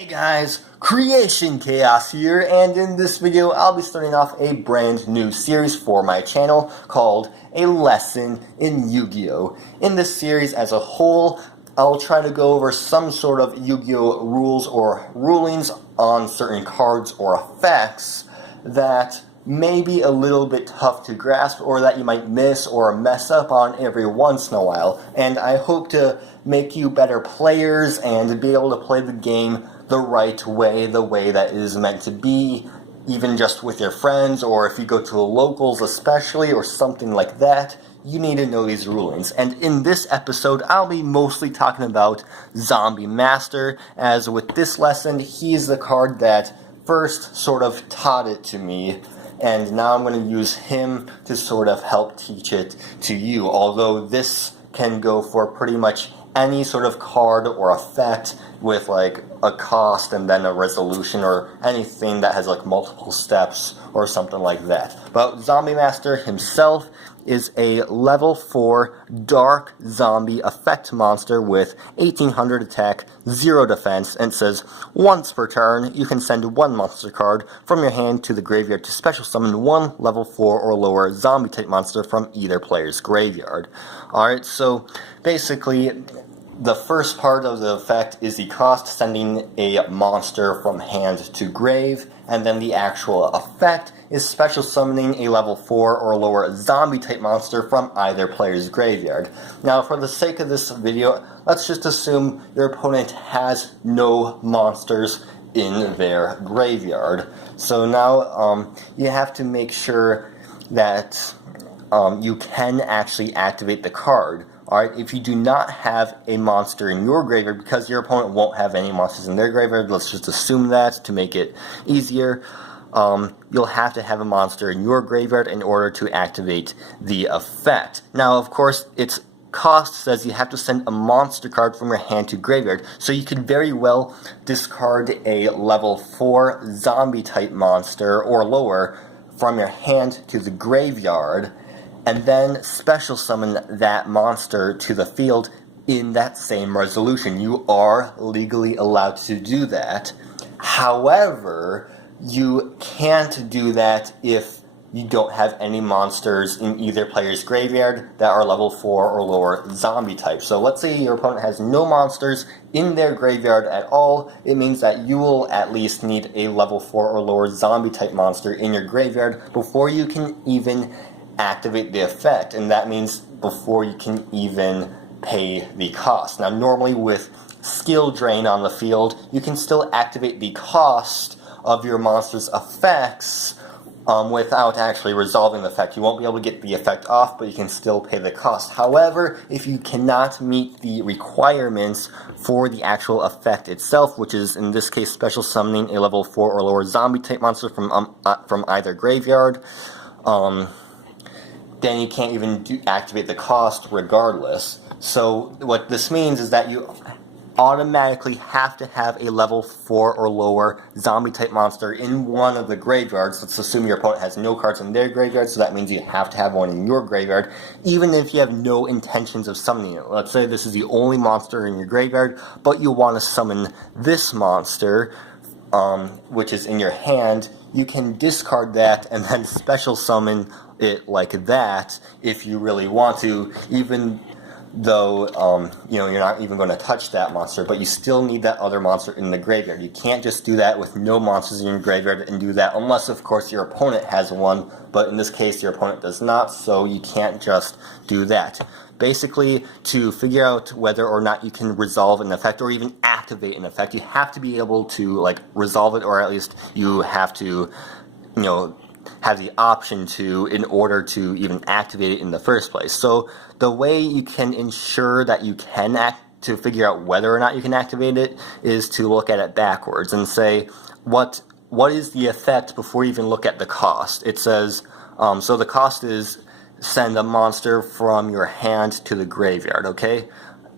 Hey guys, Creation Chaos here, and in this video I'll be starting off a brand new series for my channel called A Lesson in Yu-Gi-Oh! In this series as a whole, I'll try to go over some sort of Yu-Gi-Oh! Rules or rulings on certain cards or effects that may be a little bit tough to grasp or that you might miss or mess up on every once in a while, and I hope to make you better players and be able to play the game the right way, the way that it is meant to be, even just with your friends, or if you go to locals especially, or something like that. You need to know these rulings. And in this episode, I'll be mostly talking about Zombie Master, as with this lesson, he's the card that first sort of taught it to me, and now I'm going to use him to sort of help teach it to you, although this can go for pretty much any sort of card or effect with like a cost and then a resolution, or anything that has like multiple steps or something like that. But Zombie Master himself is a level 4 dark zombie effect monster with 1800 attack, 0 defense, and says once per turn you can send one monster card from your hand to the graveyard to special summon one level 4 or lower zombie type monster from either player's graveyard. Alright, so basically the first part of the effect is the cost, sending a monster from hand to grave, and then the actual effect is special summoning a level 4 or lower zombie type monster from either player's graveyard. Now, for the sake of this video, let's just assume your opponent has no monsters in their graveyard. So now you have to make sure that you can actually activate the card. Alright, if you do not have a monster in your graveyard, because your opponent won't have any monsters in their graveyard, let's just assume that to make it easier, you'll have to have a monster in your graveyard in order to activate the effect. Now, of course, its cost says you have to send a monster card from your hand to graveyard, so you could very well discard a level 4 zombie type monster or lower from your hand to the graveyard, and then special summon that monster to the field in that same resolution. You are legally allowed to do that. However, you can't do that if you don't have any monsters in either player's graveyard that are level 4 or lower zombie type. So let's say your opponent has no monsters in their graveyard at all. It means that you will at least need a level 4 or lower zombie type monster in your graveyard before you can even activate the effect, and that means before you can even pay the cost. Now, normally with skill drain on the field, you can still activate the cost of your monster's effects without actually resolving the effect. You won't be able to get the effect off, but you can still pay the cost. However, if you cannot meet the requirements for the actual effect itself, which is in this case special summoning a level 4 or lower zombie type monster from either graveyard, then you can't even activate the cost regardless. So what this means is that you automatically have to have a level 4 or lower zombie type monster in one of the graveyards. Let's assume your opponent has no cards in their graveyard, so that means you have to have one in your graveyard, even if you have no intentions of summoning it. Let's say this is the only monster in your graveyard, but you want to summon this monster, which is in your hand. You can discard that and then special summon it like that if you really want to, even though you're not even going to touch that monster, but you still need that other monster in the graveyard. You can't just do that with no monsters in your graveyard and do that unless, of course, your opponent has one, but in this case your opponent does not, so you can't just do that. Basically, to figure out whether or not you can resolve an effect or even activate an effect, you have to be able to like resolve it, or at least you have to have the option to, in order to even activate it in the first place. So the way you can ensure that you can to figure out whether or not you can activate it is to look at it backwards and say what is the effect before you even look at the cost. It says so the cost is send a monster from your hand to the graveyard, okay?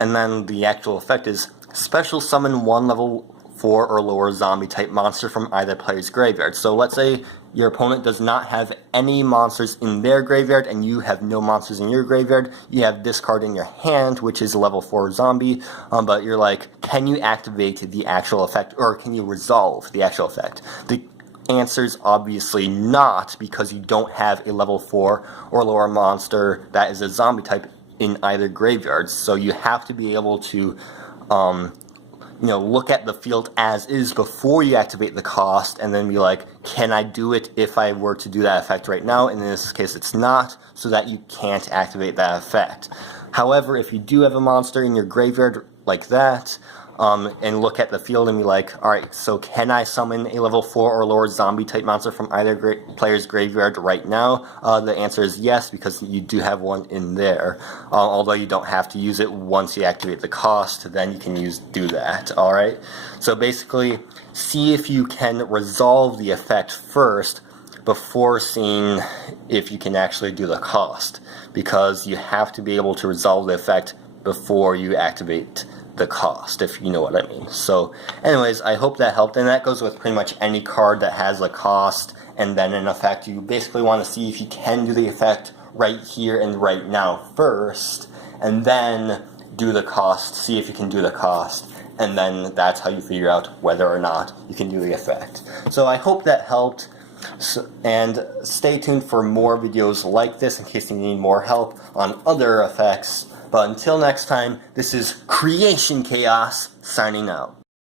And then the actual effect is special summon one level 4 or lower zombie type monster from either player's graveyard. So let's say your opponent does not have any monsters in their graveyard and you have no monsters in your graveyard. You have this card in your hand, which is a level 4 zombie, but you're like, can you activate the actual effect, or can you resolve the actual effect? The answer is obviously not, because you don't have a level 4 or lower monster that is a zombie type in either graveyard. So you have to be able to look at the field as is before you activate the cost, and then be like, can I do it if I were to do that effect right now? And in this case, it's not, so that you can't activate that effect. However, if you do have a monster in your graveyard like that, and look at the field and be like, alright, so can I summon a level 4 or lower zombie type monster from either player's graveyard right now? The answer is yes, because you do have one in there. Although you don't have to use it once you activate the cost, then you can do that, alright? So basically, see if you can resolve the effect first before seeing if you can actually do the cost, because you have to be able to resolve the effect before you activate the cost, if you know what I mean. So anyways, I hope that helped, and that goes with pretty much any card that has a cost and then an effect. You basically want to see if you can do the effect right here and right now first, and then do the cost, see if you can do the cost, and then that's how you figure out whether or not you can do the effect. So I hope that helped. And stay tuned for more videos like this in case you need more help on other effects. But until next time, this is Creation Chaos signing out.